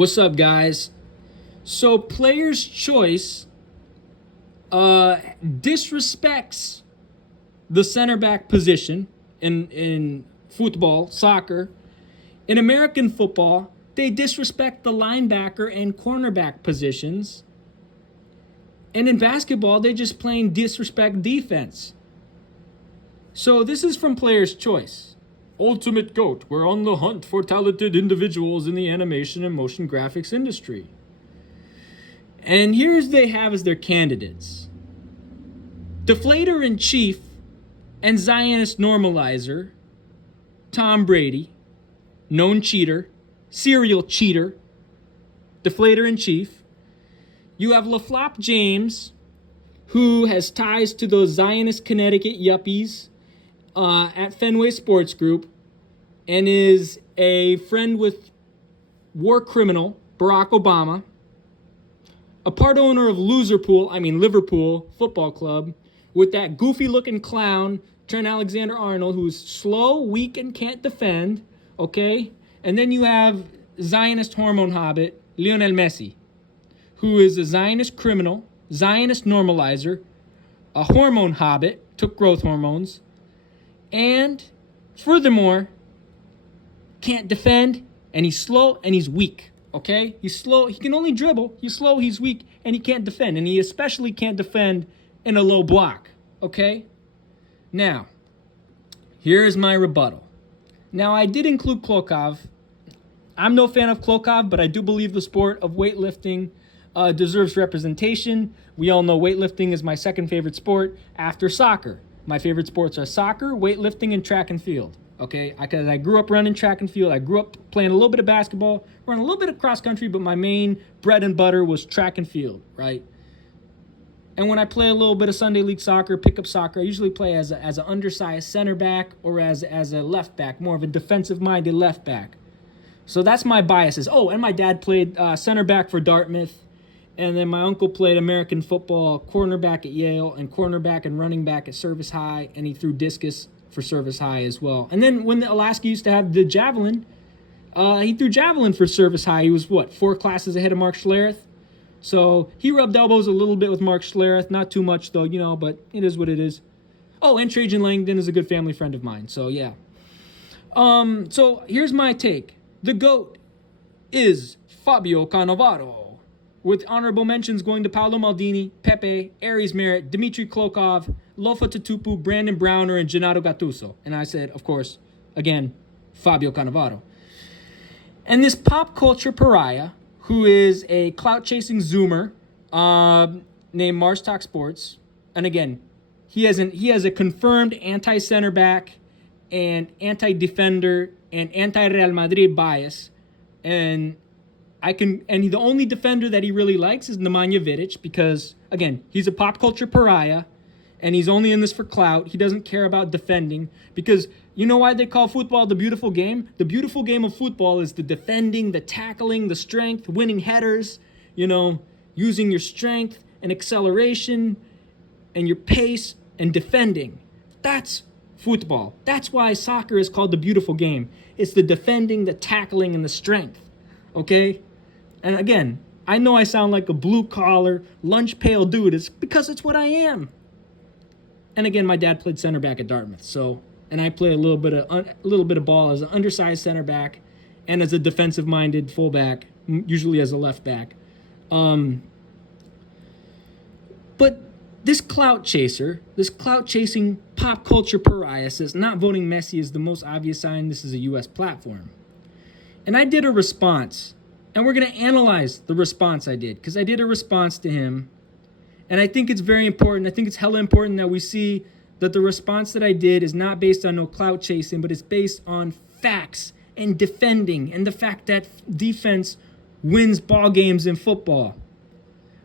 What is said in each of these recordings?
What's up, guys? So, player's choice disrespects the center back position in football, soccer. In American football, they disrespect the linebacker and cornerback positions. And in basketball, they just plain disrespect defense. So, this is from Player's Choice. Ultimate GOAT, we're on the hunt for talented individuals in the animation and motion graphics industry. And here's they have as their candidates: deflator in chief and Zionist normalizer, Tom Brady, known cheater, serial cheater, deflator in chief. You have LeBron James, who has ties to those Zionist Connecticut yuppies at Fenway Sports Group, and is a friend with war criminal Barack Obama, a part owner of Liverpool Football Club, with that goofy-looking clown, Trent Alexander-Arnold, who's slow, weak, and can't defend, okay? And then you have Zionist hormone hobbit, Lionel Messi, who is a Zionist criminal, Zionist normalizer, a hormone hobbit, took growth hormones, and furthermore, can't defend, and he's slow, and he's weak, okay? He's slow, he can only dribble, he's slow, he's weak, and he can't defend, and he especially can't defend in a low block, okay? Now, here's my rebuttal. Now, I did include Klokov. I'm no fan of Klokov, but I do believe the sport of weightlifting deserves representation. We all know weightlifting is my second favorite sport after soccer. My favorite sports are soccer, weightlifting, and track and field. Okay, because I grew up running track and field. I grew up playing a little bit of basketball, running a little bit of cross country, but my main bread and butter was track and field, right? And when I play a little bit of Sunday league soccer, pickup soccer, I usually play as an undersized center back or as a left back, more of a defensive-minded left back. So that's my biases. Oh, and my dad played center back for Dartmouth. And then my uncle played American football, cornerback at Yale, and cornerback and running back at Service High, and he threw discus for Service High as well. And then when Alaska used to have the javelin, he threw javelin for Service High. He was, 4 classes ahead of Mark Schlereth? So he rubbed elbows a little bit with Mark Schlereth, not too much though, but it is what it is. Oh, and Trajan Langdon is a good family friend of mine, so yeah. So here's my take. The GOAT is Fabio Cannovaro, with honorable mentions going to Paolo Maldini, Pepe, Aries Merritt, Dmitry Klokov, Lofa Tatupu, Brandon Browner, and Gennaro Gattuso. And I said, of course, again, Fabio Cannavaro. And this pop culture pariah, who is a clout-chasing Zoomer named Mars Talk Sports, and again, he has a confirmed anti-center back and anti-defender and anti-Real Madrid bias, and the only defender that he really likes is Nemanja Vidic because, again, he's a pop culture pariah, and he's only in this for clout. He doesn't care about defending because you know why they call football the beautiful game? The beautiful game of football is the defending, the tackling, the strength, winning headers, using your strength and acceleration and your pace and defending. That's football. That's why soccer is called the beautiful game. It's the defending, the tackling, and the strength, okay? And again, I know I sound like a blue-collar, lunch-pail dude. It's because it's what I am. And again, my dad played center back at Dartmouth, and I play a little bit of ball as an undersized center back and as a defensive-minded fullback, usually as a left back. But this clout-chasing pop culture pariah says not voting Messi is the most obvious sign this is a U.S. platform. And I did a response. And we're going to analyze the response I did, because I did a response to him. And I think it's very important. I think it's hella important that we see that the response that I did is not based on no clout chasing, but it's based on facts and defending and the fact that defense wins ball games in football.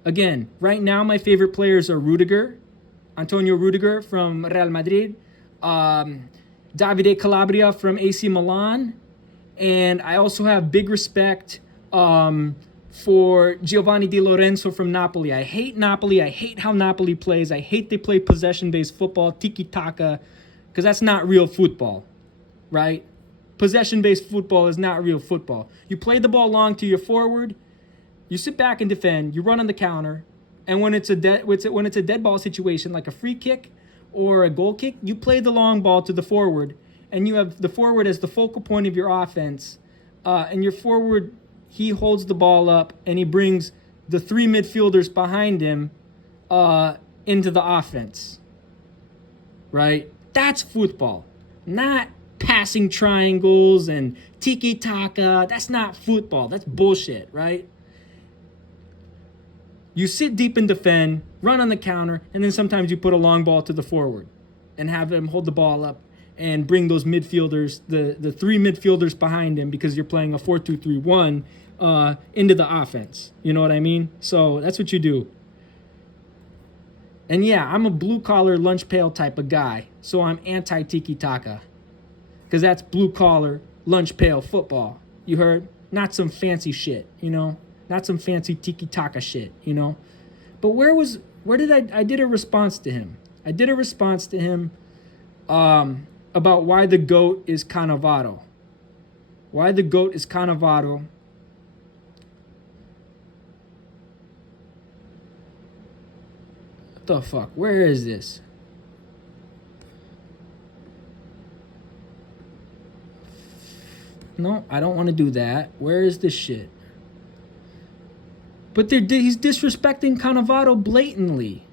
Again, right now my favorite players are Antonio Rudiger from Real Madrid, Davide Calabria from AC Milan, and I also have big respect for Giovanni Di Lorenzo from Napoli. I hate Napoli. I hate how Napoli plays. I hate they play possession-based football, tiki-taka, because that's not real football, right? Possession-based football is not real football. You play the ball long to your forward, you sit back and defend, you run on the counter, and when it's a dead ball situation like a free kick or a goal kick, you play the long ball to the forward, and you have the forward as the focal point of your offense, and your forward, he holds the ball up and he brings the 3 midfielders behind him into the offense, right? That's football, not passing triangles and tiki-taka. That's not football. That's bullshit, right? You sit deep and defend, run on the counter, and then sometimes you put a long ball to the forward and have him hold the ball up and bring those midfielders, the 3 midfielders behind him, because you're playing a 4-2-3-1 into the offense. You know what I mean? So that's what you do. And yeah, I'm a blue-collar lunch pail type of guy, so I'm anti-tiki-taka. Because that's blue-collar, lunch pail football. You heard? Not some fancy shit, you know? Not some fancy tiki-taka shit, you know? But where did I did a response to him. I did a response to him about why the GOAT is Cannovaro. Why the GOAT is Cannovaro. What the fuck? Where is this? No, I don't want to do that. Where is this shit? But he's disrespecting Cannovaro blatantly.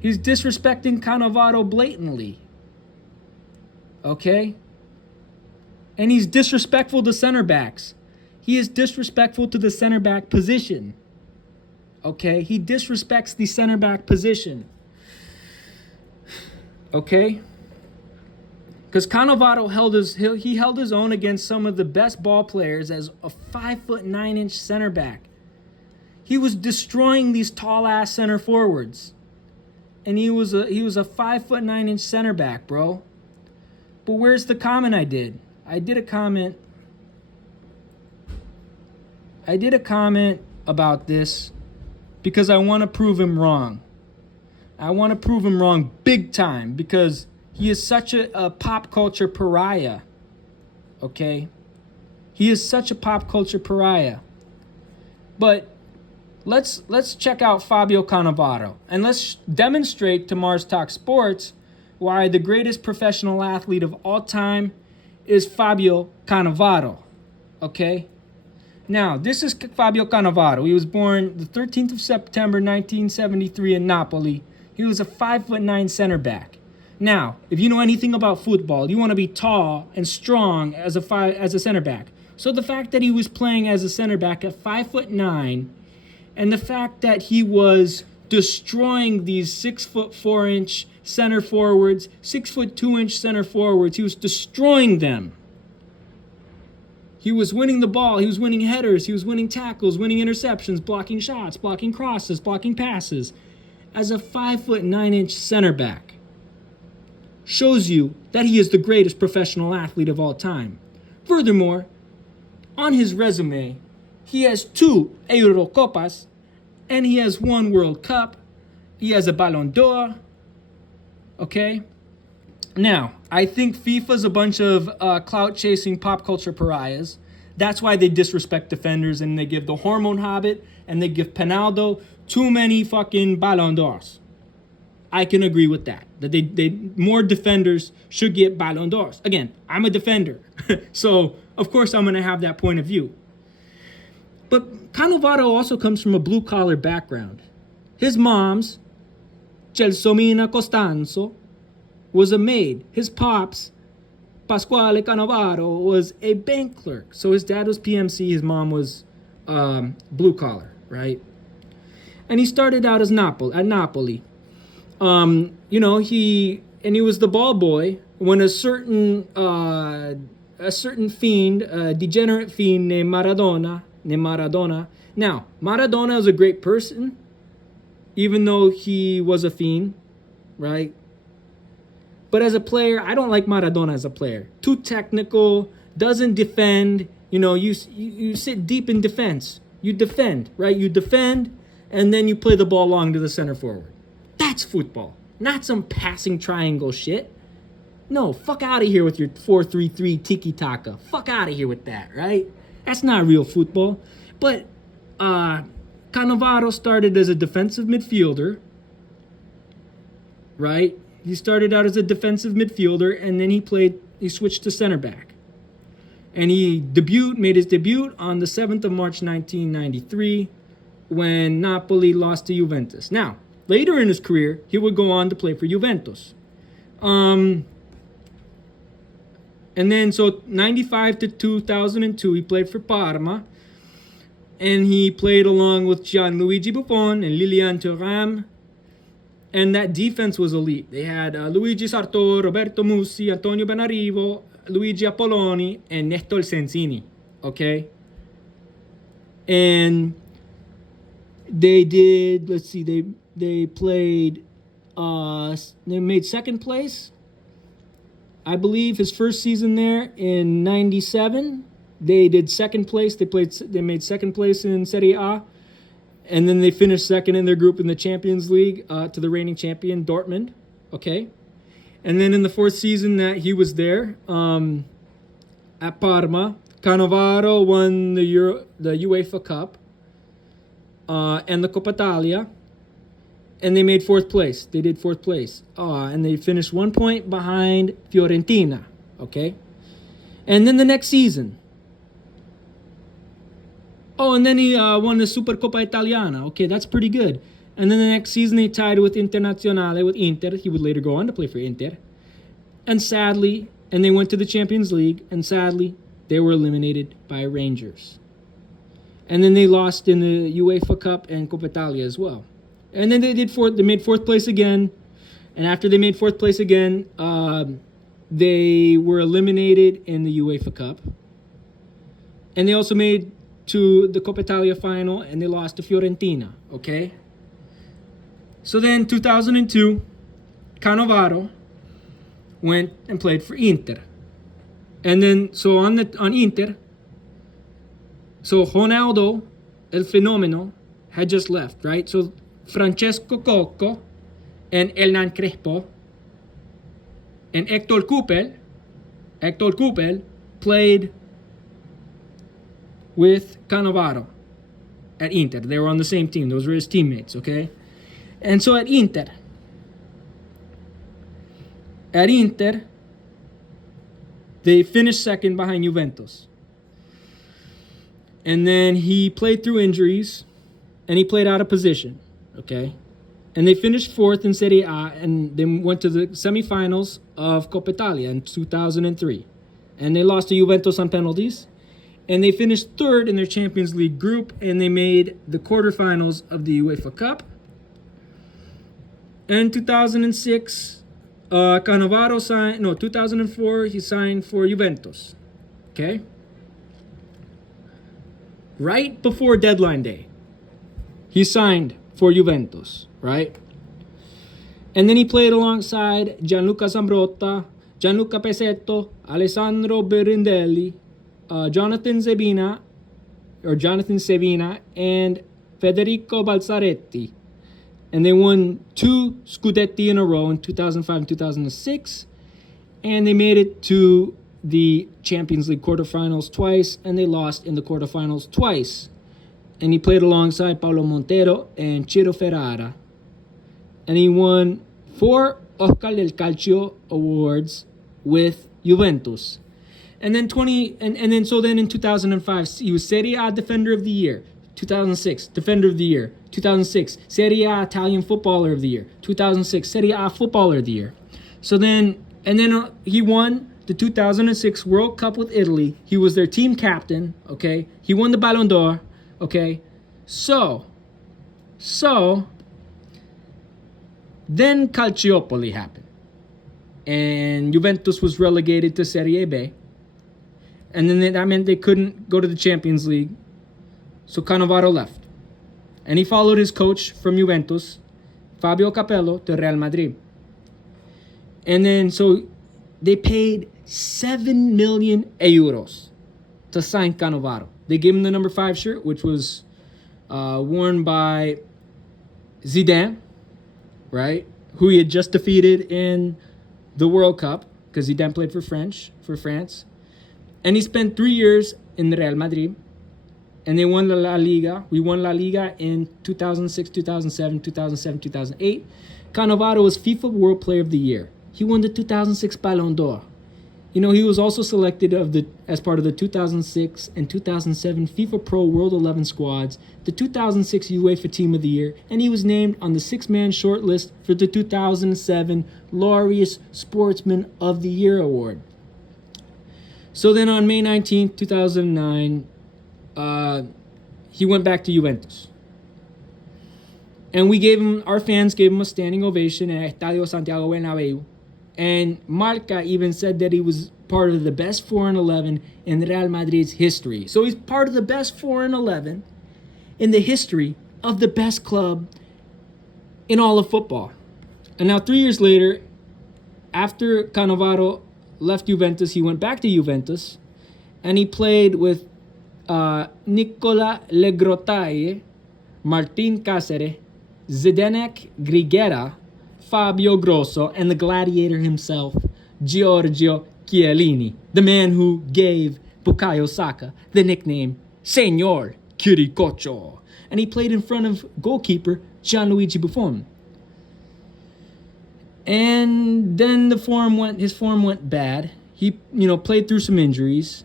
He's disrespecting Cannovaro blatantly. Okay? And he's disrespectful to center backs. He is disrespectful to the center back position. Okay? He disrespects the center back position. Okay? Because Cannovaro held his own against some of the best ball players as a 5'9" center back. He was destroying these tall ass center forwards, and he was a 5'9" center back, bro. But where's the comment I did? I did a comment about this because I want to prove him wrong. I want to prove him wrong big time because he is such a pop culture pariah, okay? He is such a pop culture pariah. But let's check out Fabio Cannovaro, and let's demonstrate to Mars Talk Sports why the greatest professional athlete of all time is Fabio Cannovaro, okay? Now, this is Fabio Cannovaro. He was born the 13th of September, 1973 in Napoli. He was a 5'9" center back. Now, if you know anything about football, you want to be tall and strong as a center back. So the fact that he was playing as a center back at 5'9", and the fact that he was destroying these 6'4" center forwards, 6'2" center forwards, he was destroying them. He was winning the ball, he was winning headers, he was winning tackles, winning interceptions, blocking shots, blocking crosses, blocking passes, as a 5'9" center back. Shows you that he is the greatest professional athlete of all time. Furthermore, on his resume, he has 2 Eurocopas, and he has 1 World Cup. He has a Ballon d'Or. Okay? Now, I think FIFA's a bunch of clout-chasing pop culture pariahs. That's why they disrespect defenders, and they give the hormone hobbit, and they give Penaldo too many fucking Ballon d'Ors. I can agree with that. That they more defenders should get Ballon d'Ors. Again, I'm a defender. So, of course, I'm going to have that point of view. But Cannovaro also comes from a blue-collar background. His mom's, Gelsomina Costanzo, was a maid. His pops, Pasquale Cannovaro, was a bank clerk. So his dad was PMC, his mom was blue-collar, right? And he started out as at Napoli. He was the ball boy when a certain fiend, a degenerate fiend named Maradona. Now, Maradona is a great person, even though he was a fiend, right? But as a player, I don't like Maradona as a player. Too technical, doesn't defend. You sit deep in defense. You defend, right? You defend, and then you play the ball long to the center forward. That's football, not some passing triangle shit. No, fuck out of here with your 4-3-3 tiki-taka. Fuck out of here with that, right? That's not real football. But Cannavaro started as a defensive midfielder, right? He started out as a defensive midfielder, and then he switched to center back. And he made his debut on the 7th of March, 1993, when Napoli lost to Juventus. Now, later in his career, he would go on to play for Juventus. And then, so 95 to 2002, he played for Parma. And he played along with Gianluigi Buffon and Lilian Thuram. And that defense was elite. They had Luigi Sartor, Roberto Mussi, Antonio Benarivo, Luigi Apolloni, and Nestor Sensini. Okay? And they did, let's see, they played, they made second place. I believe his first season there in 97, they did second place. They made second place in Serie A, and then they finished second in their group in the Champions League to the reigning champion Dortmund. Okay, and then in the fourth season that he was there at Parma, Cannavaro won the UEFA Cup and the Coppa Italia. And they made fourth place. They did fourth place. And they finished 1 point behind Fiorentina. Okay? And then the next season. And then he won the Supercoppa Italiana. Okay, that's pretty good. And then the next season he tied with Internazionale, with Inter. He would later go on to play for Inter. And sadly, they went to the Champions League. And sadly, they were eliminated by Rangers. And then they lost in the UEFA Cup and Coppa Italia as well. And then they made fourth place again. And after they made fourth place again, they were eliminated in the UEFA Cup. And they also made to the Coppa Italia final, and they lost to Fiorentina, okay? So then 2002, Cannavaro went and played for Inter. And then, so on Inter, so Ronaldo, El Fenomeno, had just left, right? So Francesco Cocco and Hernan Crespo and Hector Cupel played with Cannavaro at Inter. They were on the same team. Those were his teammates, okay? And so at Inter, they finished second behind Juventus. And then he played through injuries, and he played out of position. Okay, and they finished fourth in Serie A, and they went to the semifinals of Coppa Italia in 2003. And they lost to Juventus on penalties. And they finished third in their Champions League group, and they made the quarterfinals of the UEFA Cup. In 2006, Cannavaro signed, 2004, he signed for Juventus. Okay? Right before deadline day, he signed for Juventus, right? And then he played alongside Gianluca Zambrotta, Gianluca Pesetto, Alessandro Birindelli, Jonathan Sevina, and Federico Balzaretti. And they won 2 Scudetti in a row in 2005 and 2006. And they made it to the Champions League quarterfinals twice, and they lost in the quarterfinals twice. And he played alongside Paulo Montero and Ciro Ferrara. And he won 4 Oscar del Calcio awards with Juventus. And then in 2005, he was Serie A Defender of the Year. 2006, Defender of the Year. 2006, Serie A Italian Footballer of the Year. 2006, Serie A Footballer of the Year. So then he won the 2006 World Cup with Italy. He was their team captain, okay? He won the Ballon d'Or. Okay, so then Calciopoli happened, and Juventus was relegated to Serie B, and then that meant they couldn't go to the Champions League, so Cannavaro left, and he followed his coach from Juventus, Fabio Capello, to Real Madrid, and then so they paid 7 million euros to sign Cannavaro. They gave him the number 5 shirt, which was worn by Zidane, right? Who he had just defeated in the World Cup. because he then played for France. And he spent 3 years in Real Madrid. And they won La Liga. We won La Liga in 2006, 2007, 2008. Cannovaro was FIFA World Player of the Year. He won the 2006 Ballon d'Or. You know, he was also selected as part of the 2006 and 2007 FIFA Pro World 11 squads, the 2006 UEFA Team of the Year, and he was named on the 6-man shortlist for the 2007 Laureus Sportsman of the Year award. So then on May 19th, 2009, he went back to Juventus. And our fans gave him a standing ovation at Estadio Santiago Bernabeu. And Marca even said that he was part of the best 4-11 in Real Madrid's history. So he's part of the best 4-11 in the history of the best club in all of football. And now 3 years later, after Cannovaro left Juventus, he went back to Juventus. And he played with Nicola Legrotaie, Martin Cáceres, Zdenek Grigera, Fabio Grosso, and the gladiator himself, Giorgio Chiellini, the man who gave Bukayo Saka the nickname Señor Kirikocho. And he played in front of goalkeeper Gianluigi Buffon. And then his form went bad. He, played through some injuries.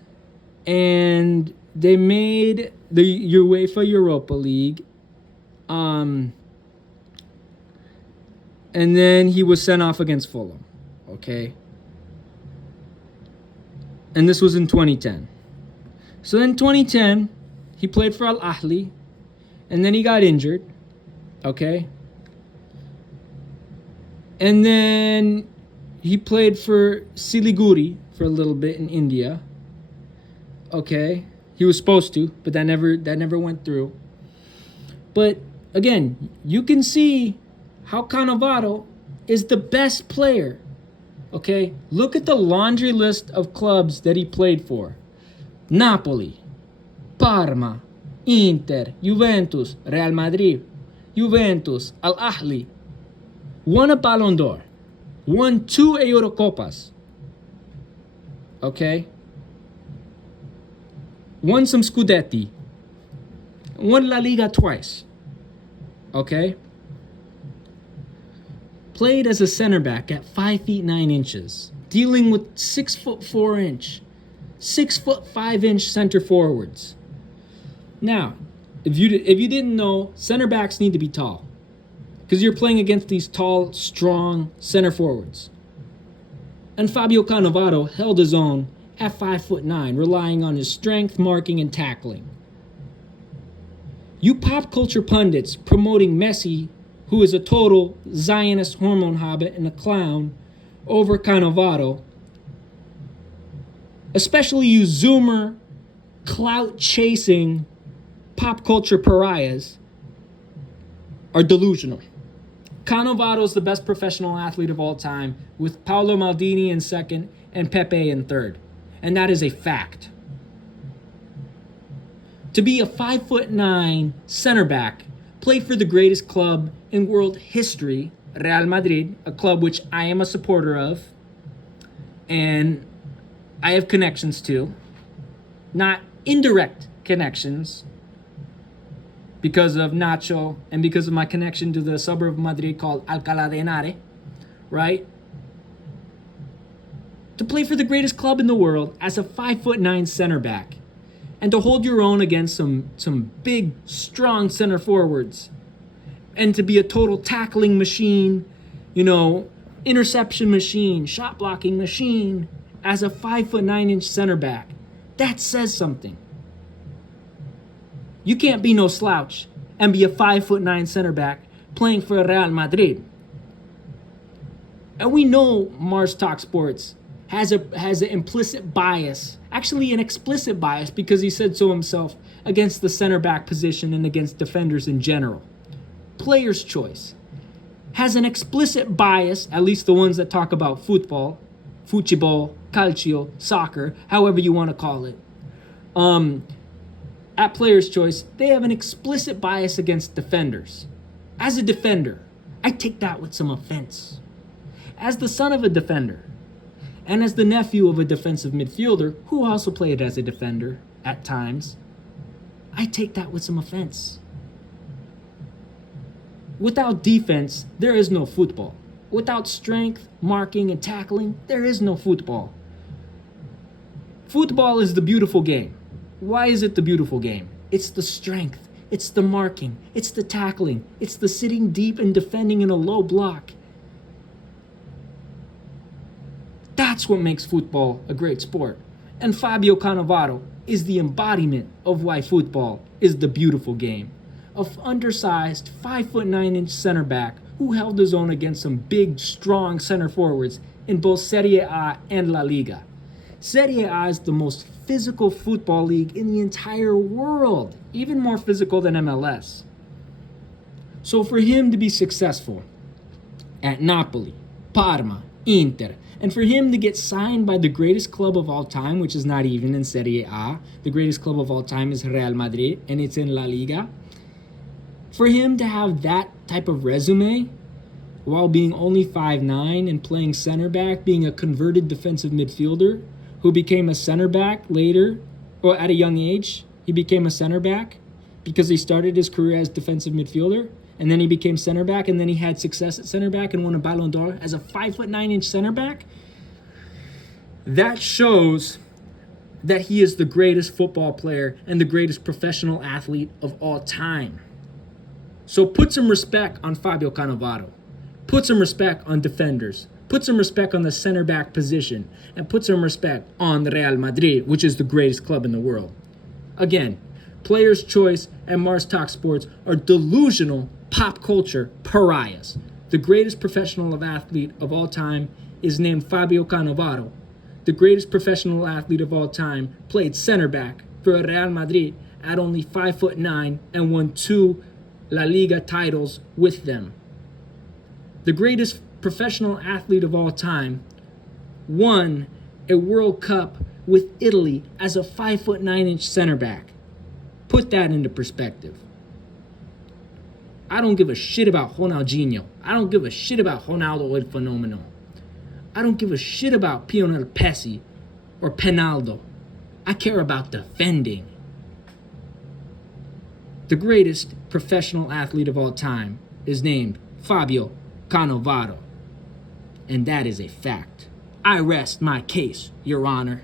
And they made the UEFA Europa League. And then he was sent off against Fulham, okay? And this was in 2010. So in 2010, he played for Al Ahly, and then he got injured, okay? And then he played for Siliguri for a little bit in India, okay? He was supposed to, but that never went through. But again, you can see how Cannovaro is the best player, okay? Look at the laundry list of clubs that he played for. Napoli, Parma, Inter, Juventus, Real Madrid, Juventus, Al Ahly. Won a Ballon d'Or. Won 2 Eurocopas. Okay? Won some Scudetti. Won La Liga twice. Okay? Played as a center back at 5 feet 9 inches, dealing with 6 foot 4 inch, 6 foot 5 inch center forwards. Now, if you didn't know, center backs need to be tall, because you're playing against these tall, strong center forwards. And Fabio Cannovaro held his own at 5 foot 9, relying on his strength, marking, and tackling. You pop culture pundits promoting Messi, who is a total Zionist hormone hobbit and a clown, over Cannovaro, especially you Zoomer, clout-chasing, pop culture pariahs, are delusional. Cannavaro is the best professional athlete of all time, with Paolo Maldini in second and Pepe in third. And that is a fact. To be a 5'9" center back, played for the greatest club in world history, Real Madrid, a club which I am a supporter of, and I have connections to, not indirect connections, because of Nacho and because of my connection to the suburb of Madrid called Alcalá de Henares, right? To play for the greatest club in the world as a 5'9" center back, and to hold your own against some big, strong center forwards, and to be a total tackling machine, interception machine, shot blocking machine as a 5'9" center back. That says something. You can't be no slouch and be a 5'9" center back playing for Real Madrid. And we know Marx Talk Sports has an implicit bias, actually an explicit bias, because he said so himself, against the center back position and against defenders in general. Player's Choice has an explicit bias, at least the ones that talk about football, calcio, soccer, however you want to call it. At Player's Choice, they have an explicit bias against defenders. As a defender, I take that with some offense. As the son of a defender, And as the nephew of a defensive midfielder who also played as a defender at times, I take that with some offense. Without defense, there is no football. Without strength, marking, and tackling, there is no football. Football is the beautiful game. Why is it the beautiful game? It's the strength, it's the marking, it's the tackling, it's the sitting deep and defending in a low block. That's what makes football a great sport. And Fabio Cannovaro is the embodiment of why football is the beautiful game. An undersized 5'9" center back who held his own against some big, strong center forwards in both Serie A and La Liga. Serie A is the most physical football league in the entire world, even more physical than MLS. So for him to be successful at Napoli, Parma, Inter, and for him to get signed by the greatest club of all time, which is not even in Serie A, the greatest club of all time is Real Madrid, and it's in La Liga. For him to have that type of resume while being only 5'9" and playing center back, being a converted defensive midfielder who became a center back later, or at a young age, he became a center back because he started his career as defensive midfielder, and then he became center back, and then he had success at center back and won a Ballon d'Or as a 5'9" center back. That shows that he is the greatest football player and the greatest professional athlete of all time. So put some respect on Fabio Cannovaro. Put some respect on defenders. Put some respect on the center back position. And put some respect on Real Madrid, which is the greatest club in the world. Again, Player's Choice and Marx Talk Sports are delusional pop culture pariahs. The greatest professional athlete of all time is named Fabio Cannovaro. The greatest professional athlete of all time played center back for Real Madrid at only 5'9" and won 2 La Liga titles with them. The greatest professional athlete of all time won a World Cup with Italy as a 5'9" center back. Put that into perspective. I don't give a shit about Ronaldinho. I don't give a shit about Ronaldo el Fenomeno. I don't give a shit about Lionel Messi or Penaldo. I care about defending. The greatest professional athlete of all time is named Fabio Cannovaro. And that is a fact. I rest my case, Your Honor.